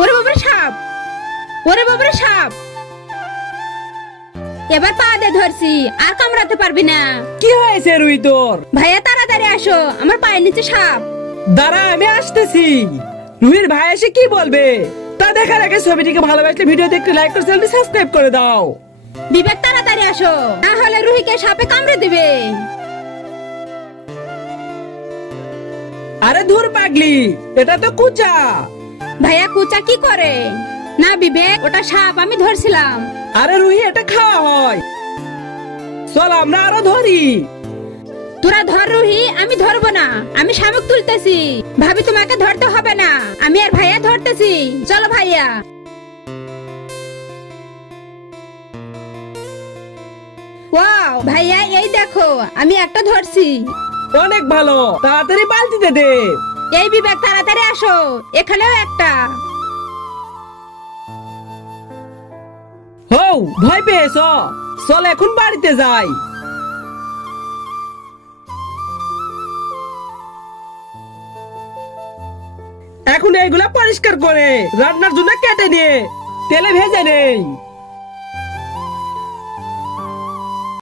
ওরে বাবারে সাপ, ওরে বাবারে সাপ। এবার পা দিয়ে ধরছি, আর কামড়াতে পারবি না। কি হয়েছে রুই তোর? ভাইয়া তাড়াতাড়ি আসো, আমার পায়ের নিচে সাপ। দাঁড়া আমি আসতেছি। রুহির ভাই এসে কি বলবে তা দেখার আগে ছবিটিকে ভালোবাসলে ভিডিওতে একটু লাইক করে চ্যানেলটি সাবস্ক্রাইব করে দাও। বিবেক তাড়াতাড়ি আসো, না হলে রুহিকে সাপে কামড়ে দিবে। আরে ধুর পাগলি, এটা তো কুচা। ভাইয়া কুচা কি করে? না বিবেক, ওটা সাপ, আমি ধরছিলাম। আরে রুহি এটা খাওয়া হয়, চল আমরা আরো ধরি। তোরা ধর রুহি, আমি ধরবো না, আমি শামুক তুলতেছি। ভাবি তোমাকে ধরতে হবে না, আমি আর ভাইয়া ধরতেছি। চলো ভাইয়া। ওয়াও ভাইয়া, এই দেখো আমি একটা ধরছি। অনেক ভালো, তাড়াতাড়ি বালতিতে দে। এই বিবেক তাড়াতাড়ি আসো, এখানেও একটা। হও ভয় পেয়েছ, চল এখন বাড়িতে যাই। এখন এইগুলা পরিষ্কার করে রান্নার জন্য কেটে নিয়ে তেলে ভেজে নেই।